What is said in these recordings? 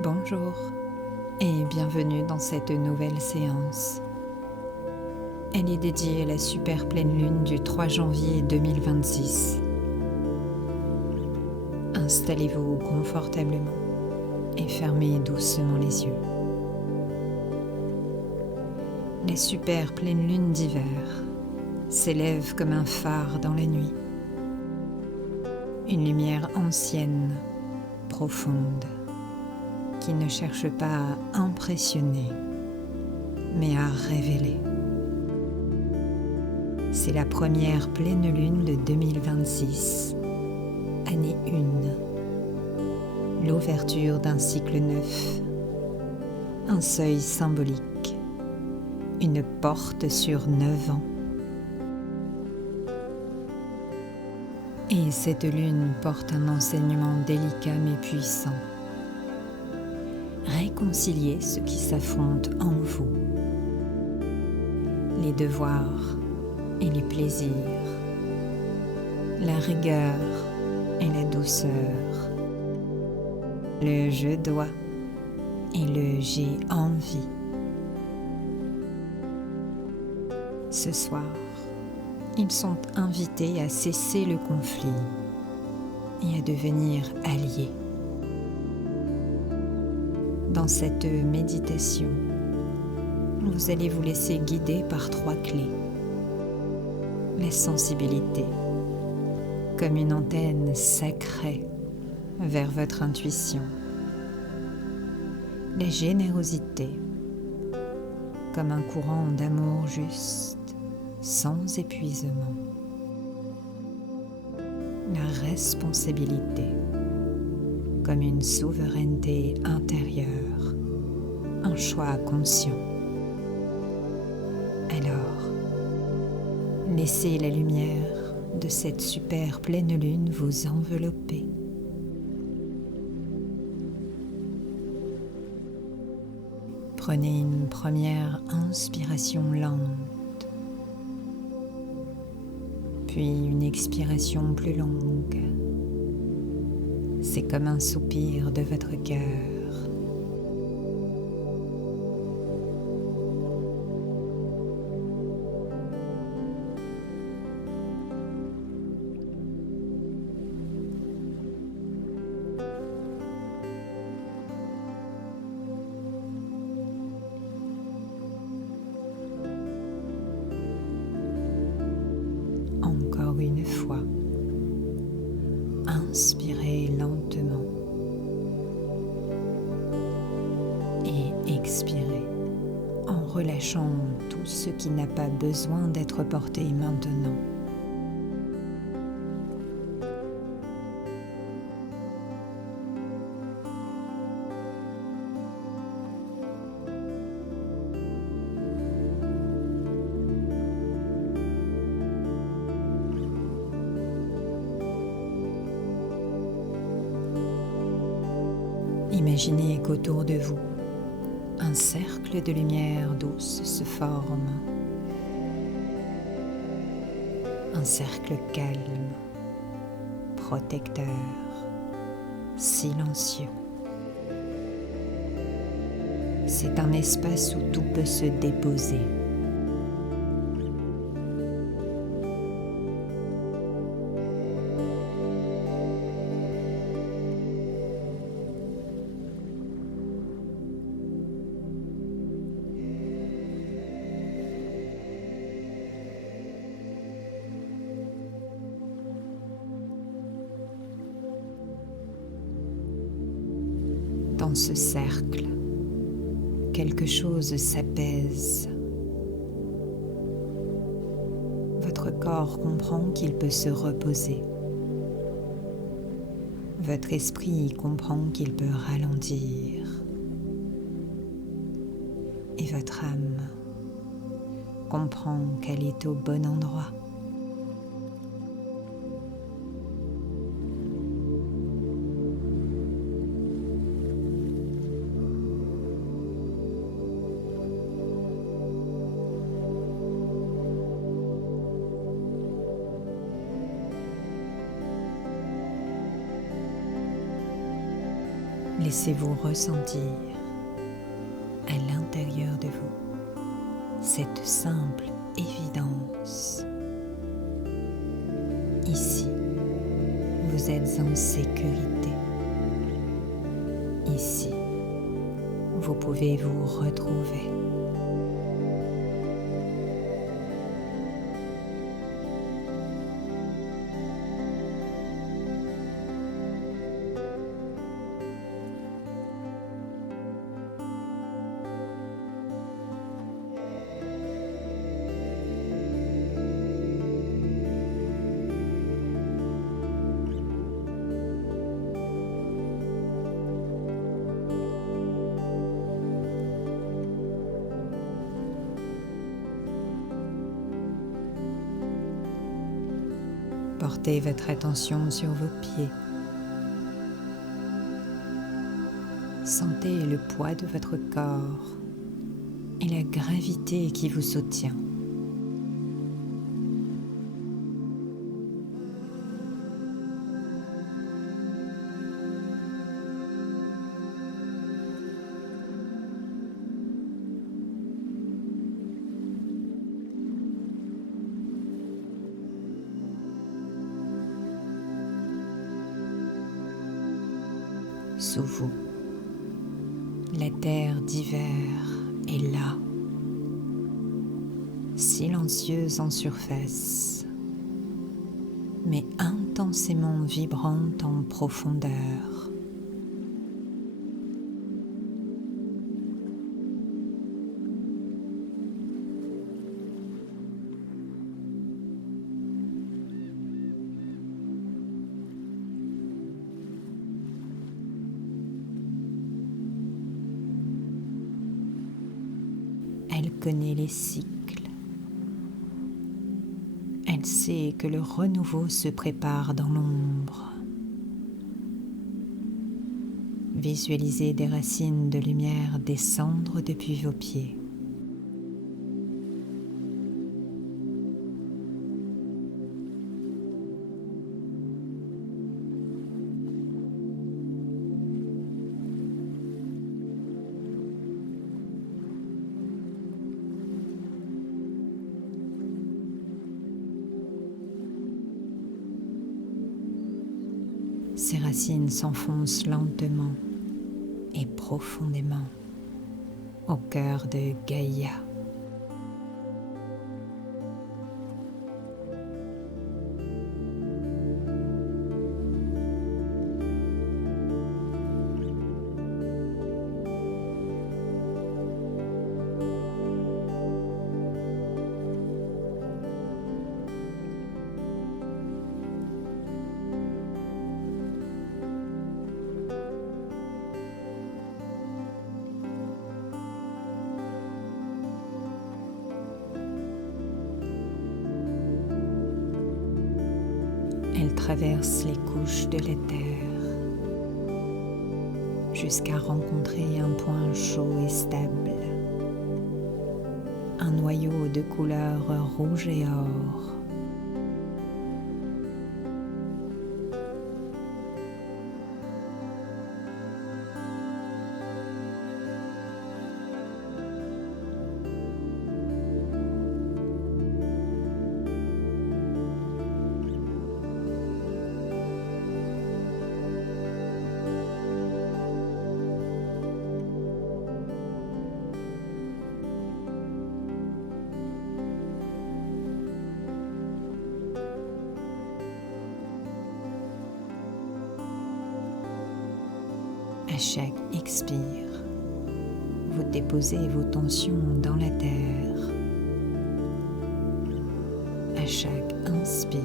Bonjour et bienvenue dans cette nouvelle séance. Elle est dédiée à la super pleine lune du 3 janvier 2026. Installez-vous confortablement et fermez doucement les yeux. La super pleine lune d'hiver s'élève comme un phare dans la nuit. Une lumière ancienne, profonde, qui ne cherche pas à impressionner, mais à révéler. C'est la première pleine lune de 2026, année 1, l'ouverture d'un cycle neuf, un seuil symbolique, une porte sur 9 ans. Et cette lune porte un enseignement délicat mais puissant. Réconciliez ce qui s'affronte en vous, les devoirs et les plaisirs, la rigueur et la douceur, le je dois et le j'ai envie. Ce soir, ils sont invités à cesser le conflit et à devenir alliés. Dans cette méditation, vous allez vous laisser guider par 3 clés. La sensibilité, comme une antenne sacrée vers votre intuition. La générosité, comme un courant d'amour juste, sans épuisement. La responsabilité, comme une souveraineté intérieure, un choix conscient. Alors, laissez la lumière de cette super pleine lune vous envelopper. Prenez une première inspiration lente, puis une expiration plus longue. C'est comme un soupir de votre cœur. Encore une fois, inspirez lentement et expirez en relâchant tout ce qui n'a pas besoin d'être porté maintenant. Imaginez qu'autour de vous, un cercle de lumière douce se forme. Un cercle calme, protecteur, silencieux. C'est un espace où tout peut se déposer. Dans ce cercle, quelque chose s'apaise. Votre corps comprend qu'il peut se reposer. Votre esprit comprend qu'il peut ralentir. Et votre âme comprend qu'elle est au bon endroit. Laissez-vous ressentir à l'intérieur de vous cette simple évidence. Ici, vous êtes en sécurité. Ici, vous pouvez vous retrouver. Portez votre attention sur vos pieds. Sentez le poids de votre corps et la gravité qui vous soutient. Sous vous, la terre d'hiver est là, silencieuse en surface, mais intensément vibrante en profondeur. Elle connaît les cycles. Elle sait que le renouveau se prépare dans l'ombre. Visualisez des racines de lumière descendre depuis vos pieds. Ces racines s'enfoncent lentement et profondément au cœur de Gaïa. Elle traverse les couches de la terre jusqu'à rencontrer un point chaud et stable, un noyau de couleur rouge et or. À chaque expire, vous déposez vos tensions dans la terre. À chaque inspire,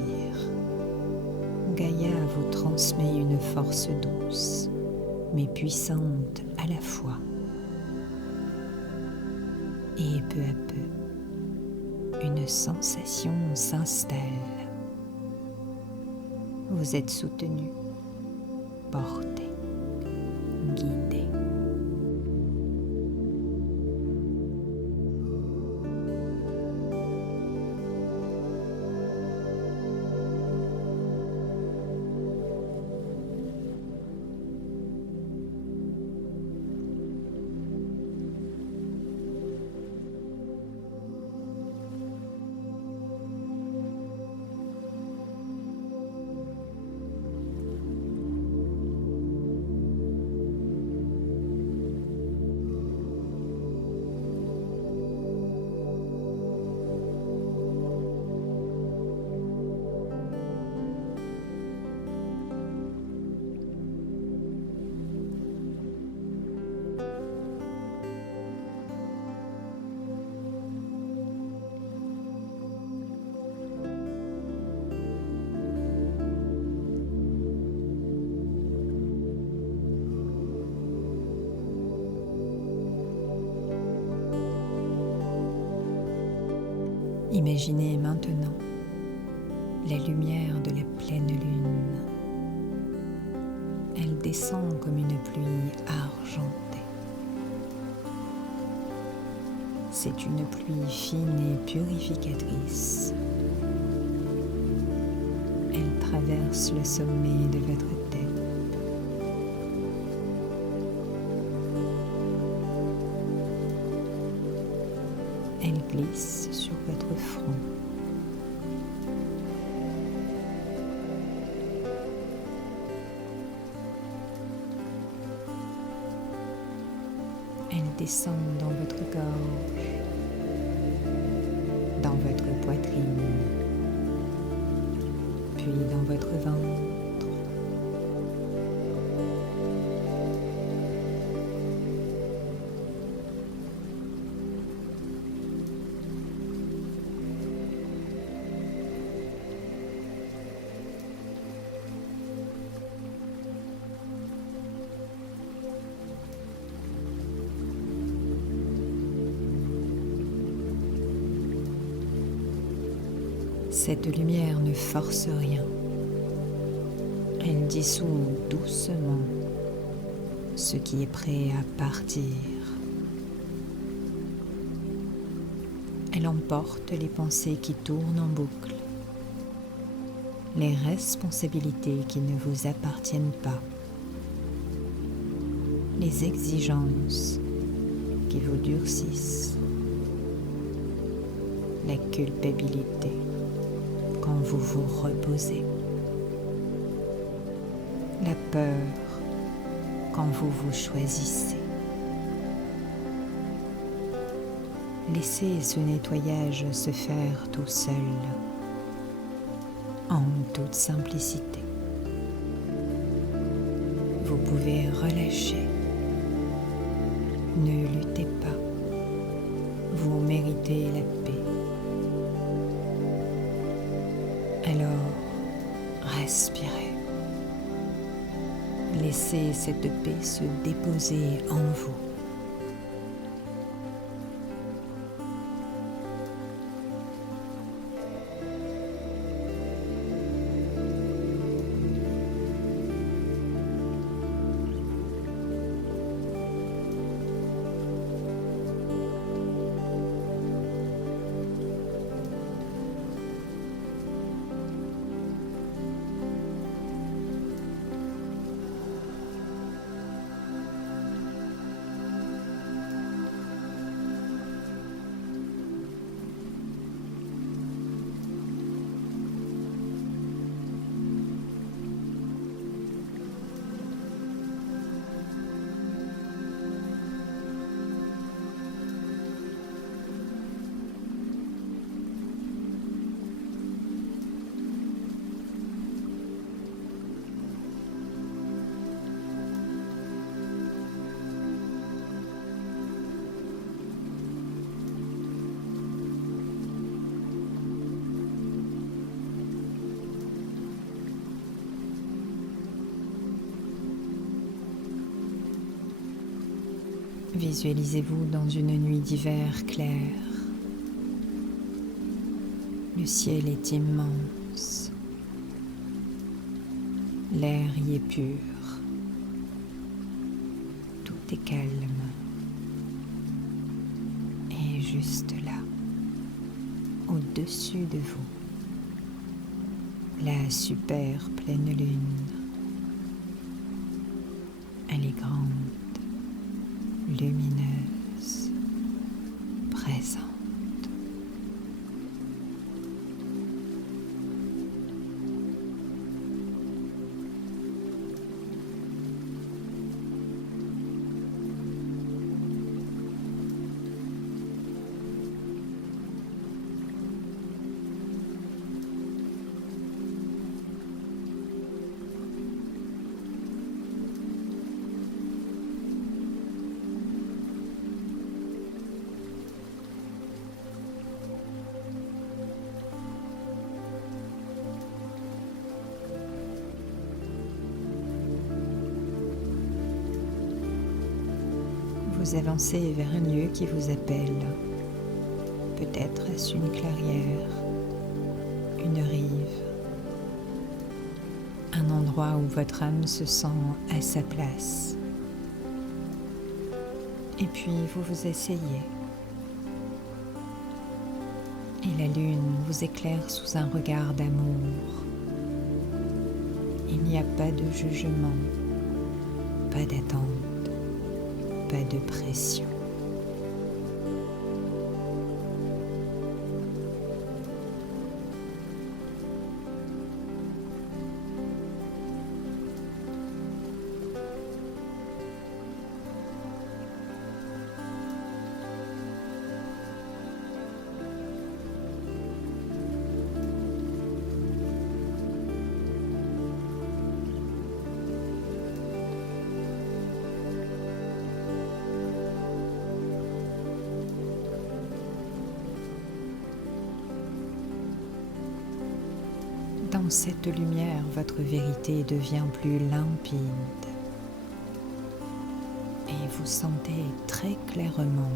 Gaïa vous transmet une force douce, mais puissante à la fois. Et peu à peu, une sensation s'installe. Vous êtes soutenu, porté, guidé. Imaginez maintenant la lumière de la pleine lune. Elle descend comme une pluie argentée. C'est une pluie fine et purificatrice. Elle traverse le sommet de votre tête. Elle glisse sur votre front. Elle descend dans votre gorge, dans votre poitrine, puis dans votre ventre. Cette lumière ne force rien. Elle dissout doucement ce qui est prêt à partir. Elle emporte les pensées qui tournent en boucle, les responsabilités qui ne vous appartiennent pas, les exigences qui vous durcissent, la culpabilité quand vous vous reposez, la peur quand vous vous choisissez. Laissez ce nettoyage se faire tout seul, en toute simplicité. Vous pouvez relâcher. Ne luttez pas. Vous méritez la paix. Alors, respirez. Laissez cette paix se déposer en vous. Visualisez-vous dans une nuit d'hiver claire. Le ciel est immense. L'air y est pur. Tout est calme. Et juste là, au-dessus de vous, la super pleine lune. Elle est grande, lumineuse, présente. Vous avancez vers un lieu qui vous appelle. Peut-être est-ce une clairière, une rive, un endroit où votre âme se sent à sa place. Et puis vous vous asseyez. Et la lune vous éclaire sous un regard d'amour. Il n'y a pas de jugement, pas d'attente, pas de pression. Dans cette lumière, votre vérité devient plus limpide et vous sentez très clairement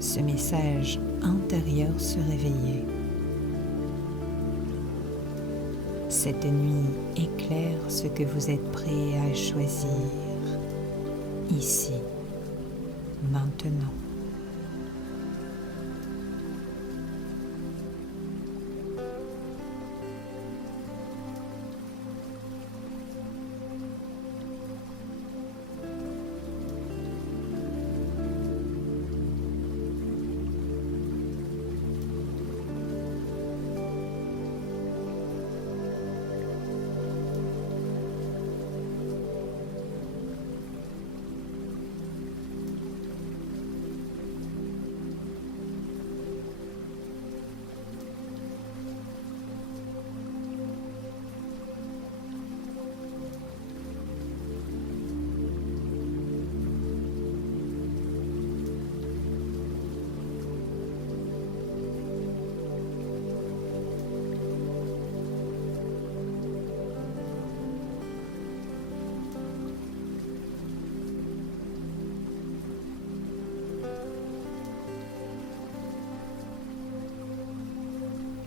ce message intérieur se réveiller. Cette nuit éclaire ce que vous êtes prêt à choisir, ici, maintenant.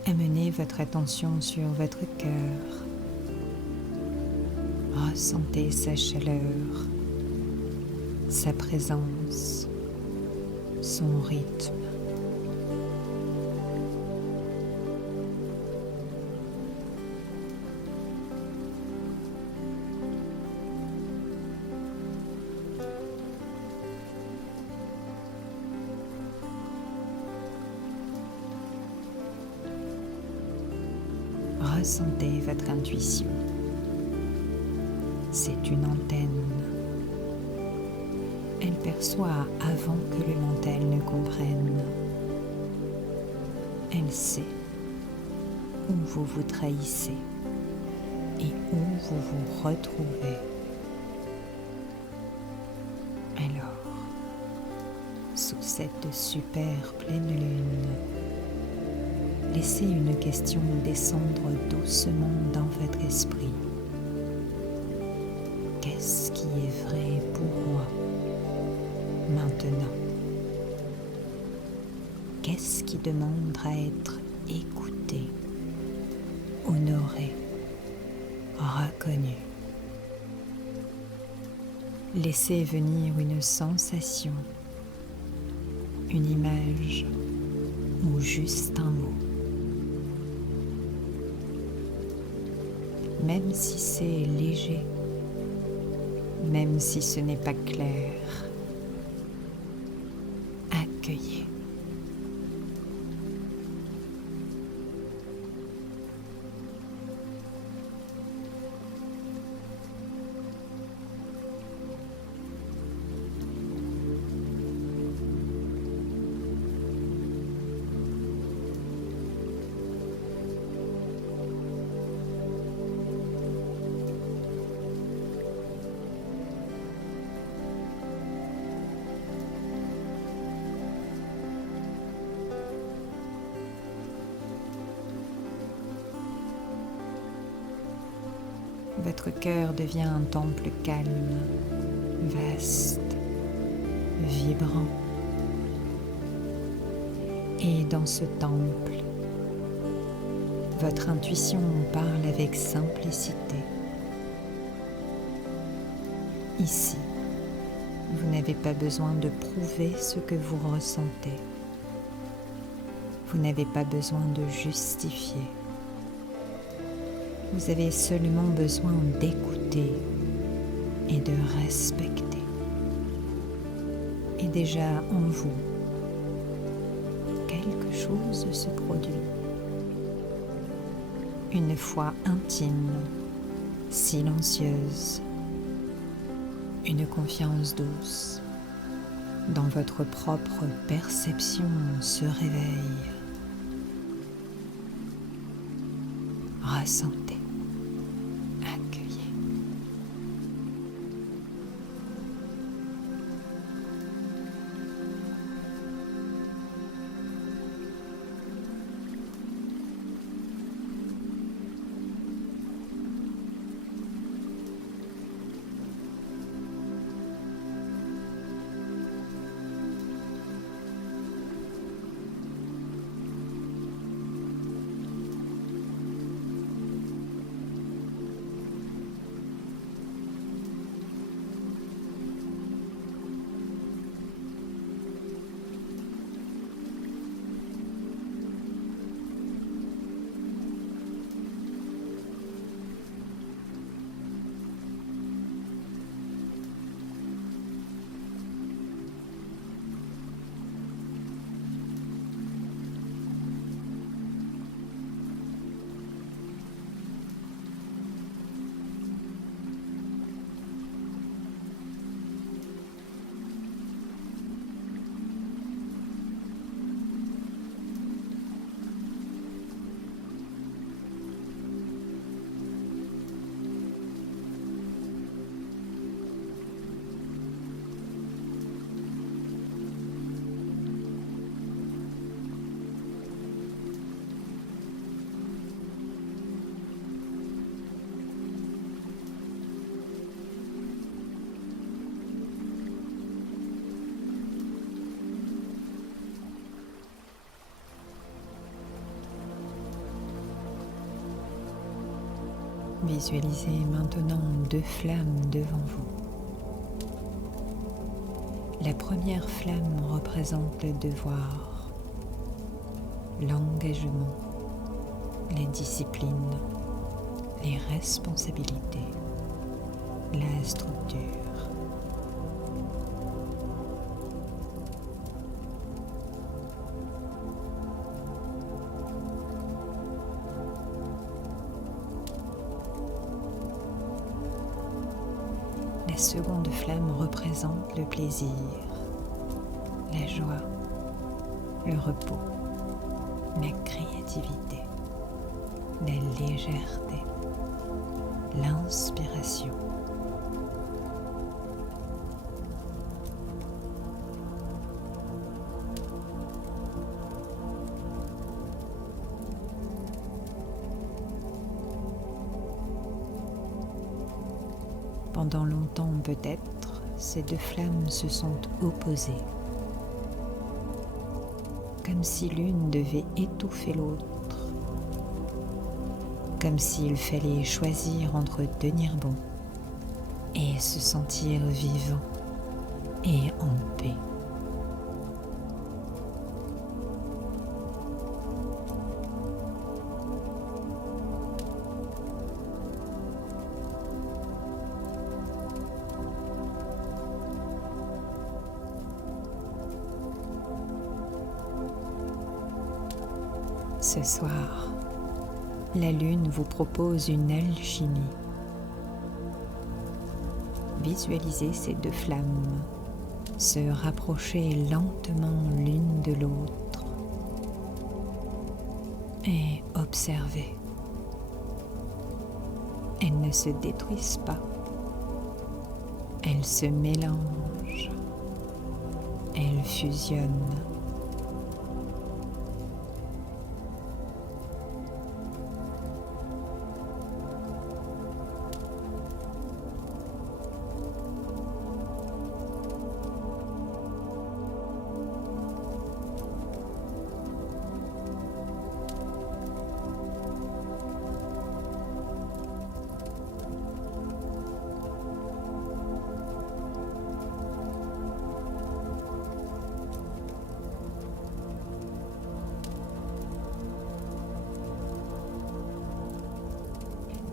Amenez votre attention sur votre cœur. Ressentez sa chaleur, sa présence, son rythme. Ressentez votre intuition. C'est une antenne. Elle perçoit avant que le mental ne comprenne. Elle sait où vous vous trahissez et où vous vous retrouvez. Alors, sous cette super pleine lune, laissez une question descendre doucement dans votre esprit. Qu'est-ce qui est vrai pour moi maintenant? Qu'est-ce qui demande à être écouté, honoré, reconnu? Laissez venir une sensation, une image ou juste un mot. Même si c'est léger, même si ce n'est pas clair, accueillez. Votre cœur devient un temple calme, vaste, vibrant. Et dans ce temple, votre intuition parle avec simplicité. Ici, vous n'avez pas besoin de prouver ce que vous ressentez. Vous n'avez pas besoin de justifier. Vous avez seulement besoin d'écouter et de respecter. Et déjà en vous, quelque chose se produit. Une foi intime, silencieuse, une confiance douce dans votre propre perception se réveille. Ressentez, accueillez. Visualisez maintenant deux flammes devant vous. La première flamme représente le devoir, l'engagement, la discipline, les responsabilités, la structure. La seconde flamme représente le plaisir, la joie, le repos, la créativité, la légèreté, l'inspiration. Pendant longtemps peut-être, ces deux flammes se sont opposées, comme si l'une devait étouffer l'autre, comme s'il fallait choisir entre tenir bon et se sentir vivant et en paix. Ce soir, la Lune vous propose une alchimie. Visualisez ces deux flammes se rapprocher lentement l'une de l'autre et observez. Elles ne se détruisent pas, elles se mélangent, elles fusionnent.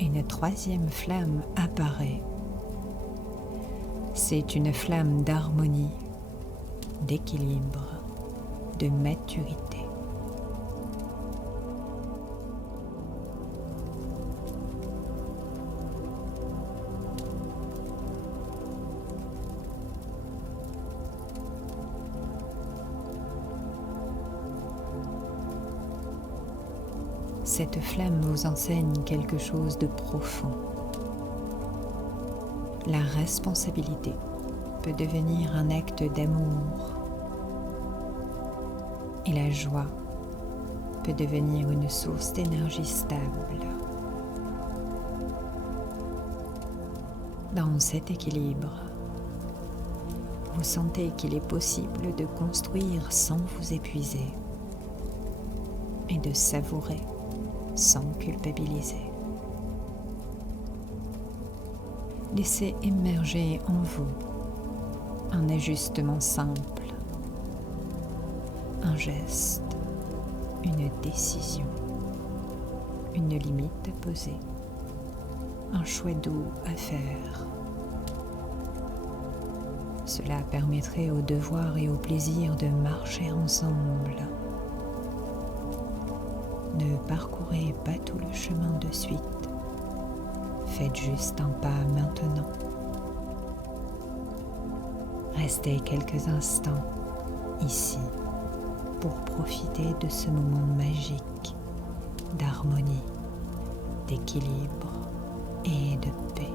une troisième flamme apparaît. C'est une flamme d'harmonie, d'équilibre, de maturité. Cette flamme vous enseigne quelque chose de profond. La responsabilité peut devenir un acte d'amour et la joie peut devenir une source d'énergie stable. Dans cet équilibre, vous sentez qu'il est possible de construire sans vous épuiser et de savourer sans culpabiliser. Laissez émerger en vous un ajustement simple, un geste, une décision, une limite à poser, un choix doux à faire. Cela permettrait au devoir et au plaisir de marcher ensemble. Ne parcourez pas tout le chemin de suite. Faites juste un pas maintenant. Restez quelques instants ici pour profiter de ce moment magique d'harmonie, d'équilibre et de paix.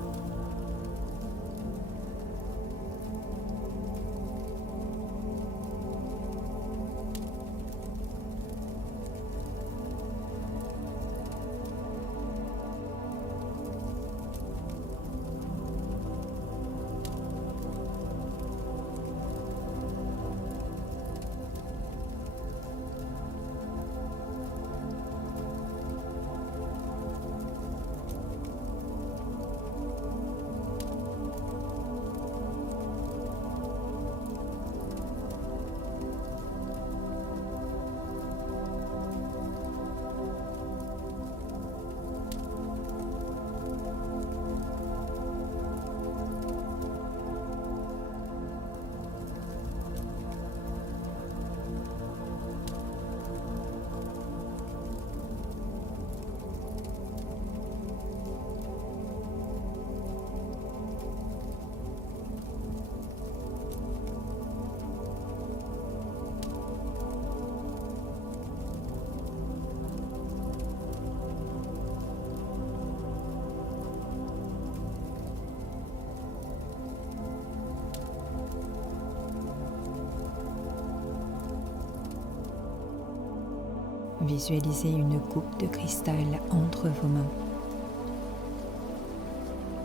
Visualisez une coupe de cristal entre vos mains.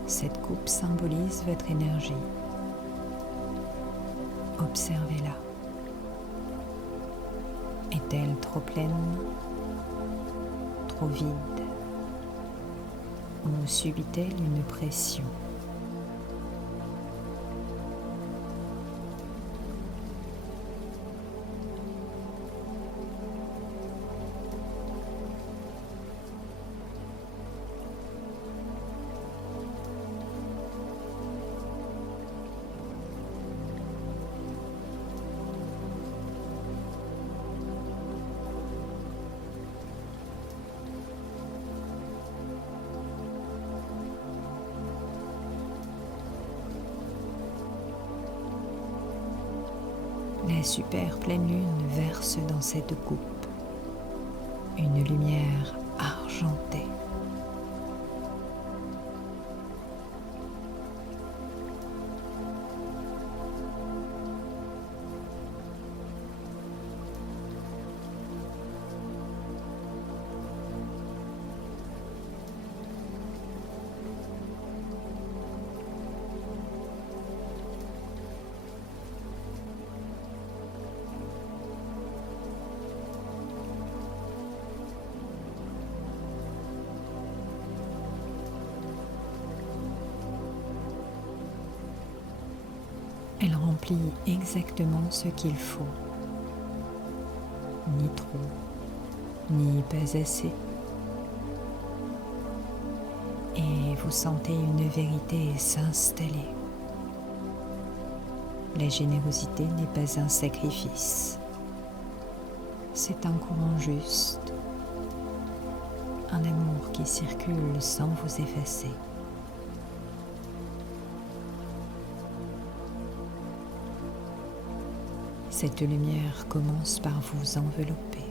Cette coupe symbolise votre énergie. Observez-la. Est-elle trop pleine, trop vide, ou subit-elle une pression ? La super pleine lune verse dans cette coupe une lumière argentée. Elle remplit exactement ce qu'il faut, ni trop, ni pas assez. et vous sentez une vérité s'installer. La générosité n'est pas un sacrifice. C'est un courant juste, un amour qui circule sans vous effacer. Cette lumière commence par vous envelopper.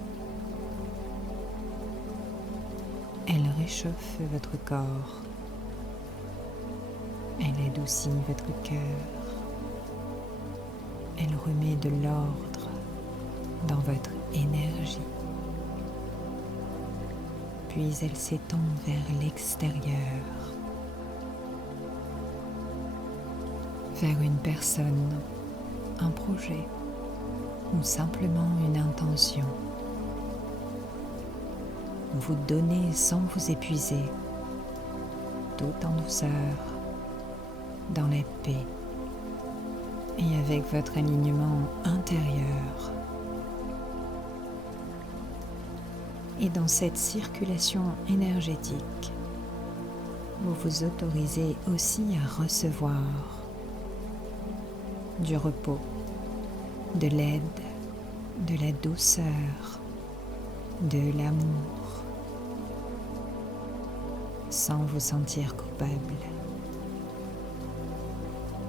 Elle réchauffe votre corps. Elle adoucit votre cœur. Elle remet de l'ordre dans votre énergie. Puis elle s'étend vers l'extérieur, vers une personne, un projet ou simplement une intention. Vous donnez sans vous épuiser, tout en douceur, dans la paix et avec votre alignement intérieur. Et dans cette circulation énergétique, vous vous autorisez aussi à recevoir du repos, de l'aide, de la douceur, de l'amour, sans vous sentir coupable.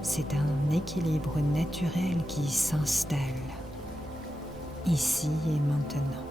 C'est un équilibre naturel qui s'installe, ici et maintenant.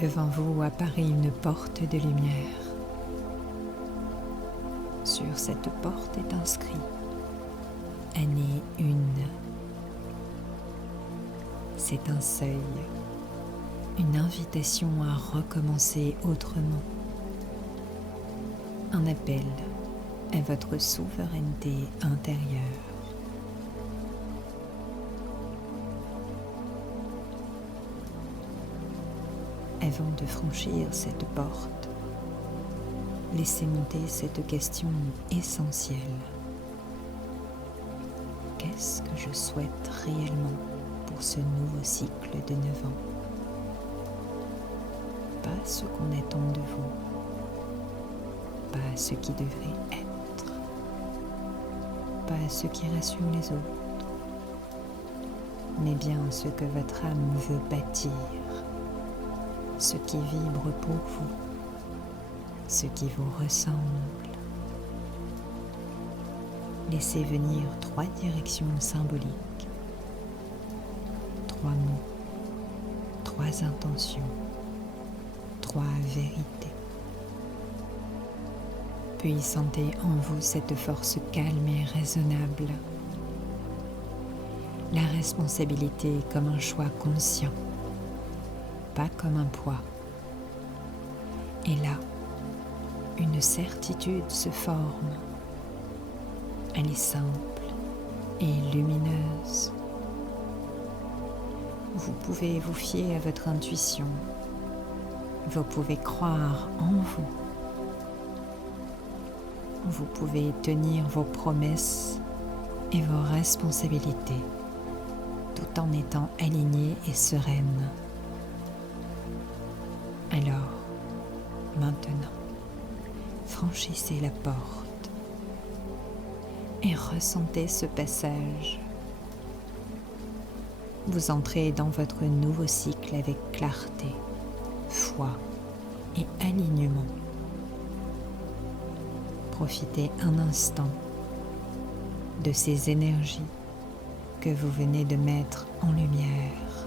Devant vous apparaît une porte de lumière. Sur cette porte est inscrit Année 1. C'est un seuil, une invitation à recommencer autrement, un appel à votre souveraineté intérieure. Avant de franchir cette porte, laissez monter cette question essentielle. Qu'est-ce que je souhaite réellement pour ce nouveau cycle de 9 ans? Pas ce qu'on attend de vous, pas ce qui devrait être, pas ce qui rassure les autres, mais bien ce que votre âme veut bâtir. Ce qui vibre pour vous, ce qui vous ressemble. Laissez venir 3 directions symboliques, 3 mots, 3 intentions, 3 vérités. Puis sentez en vous cette force calme et raisonnable. La responsabilité comme un choix conscient, pas comme un poids. Et là, une certitude se forme. Elle est simple et lumineuse. Vous pouvez vous fier à votre intuition. Vous pouvez croire en vous. Vous pouvez tenir vos promesses et vos responsabilités tout en étant aligné et sereine. Alors, maintenant, franchissez la porte et ressentez ce passage. vous entrez dans votre nouveau cycle avec clarté, foi et alignement. Profitez un instant de ces énergies que vous venez de mettre en lumière.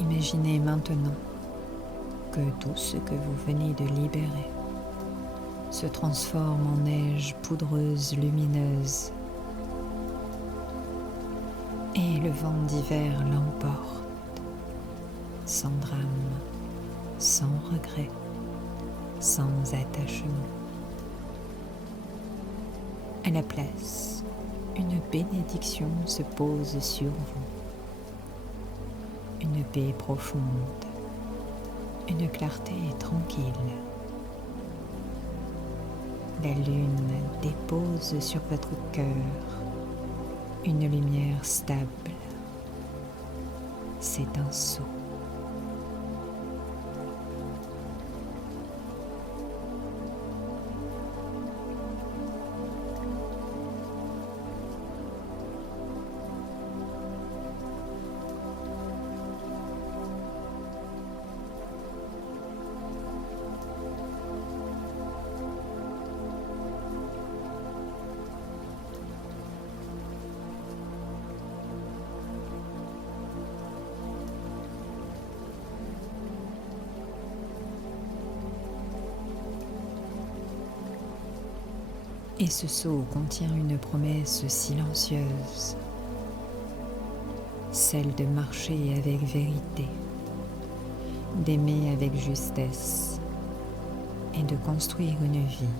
Imaginez maintenant que tout ce que vous venez de libérer se transforme en neige poudreuse lumineuse et le vent d'hiver l'emporte, sans drame, sans regret, sans attachement. À la place, une bénédiction se pose sur vous. Une paix profonde, une clarté tranquille. La lune dépose sur votre cœur une lumière stable. C'est un sceau. Et ce sceau contient une promesse silencieuse, celle de marcher avec vérité, d'aimer avec justesse et de construire une vie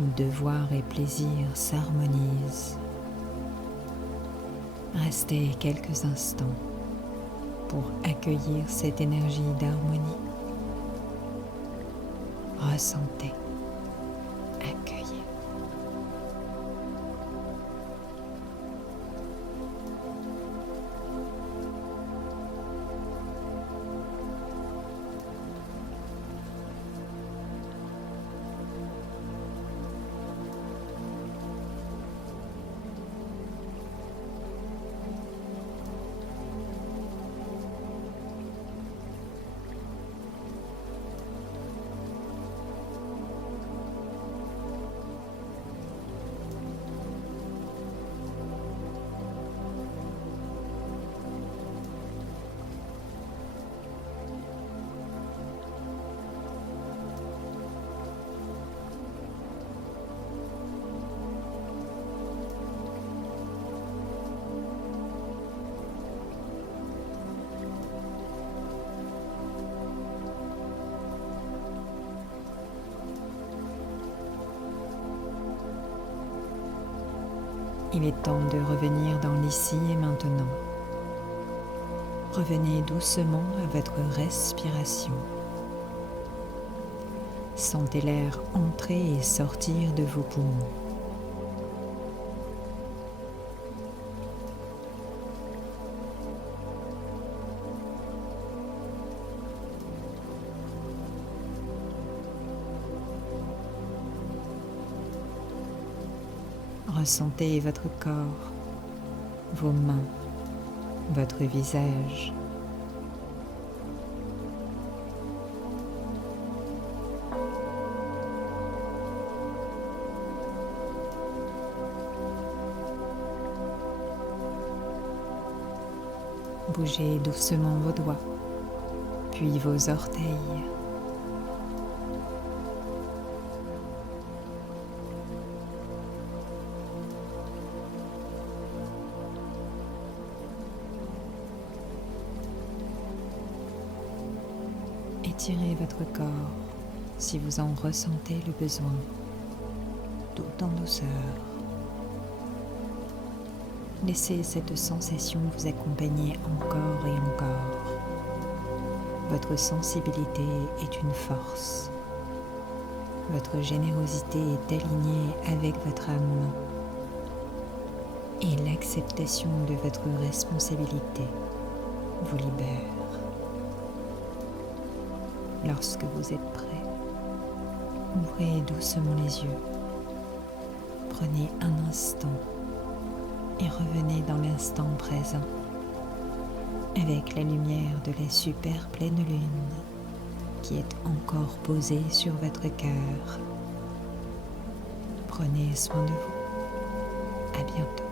où devoir et plaisir s'harmonisent. Restez quelques instants pour accueillir cette énergie d'harmonie. Ressentez, accueillez. Il est temps de revenir dans l'ici et maintenant. Revenez doucement à votre respiration. Sentez l'air entrer et sortir de vos poumons. Ressentez votre corps, vos mains, votre visage. Bougez doucement vos doigts, puis vos orteils. Étirez votre corps si vous en ressentez le besoin, tout en douceur. Laissez cette sensation vous accompagner encore et encore. Votre sensibilité est une force. Votre générosité est alignée avec votre âme. Et l'acceptation de votre responsabilité vous libère. Lorsque vous êtes prêt, ouvrez doucement les yeux. Prenez un instant et revenez dans l'instant présent avec la lumière de la super pleine lune qui est encore posée sur votre cœur. Prenez soin de vous. À bientôt.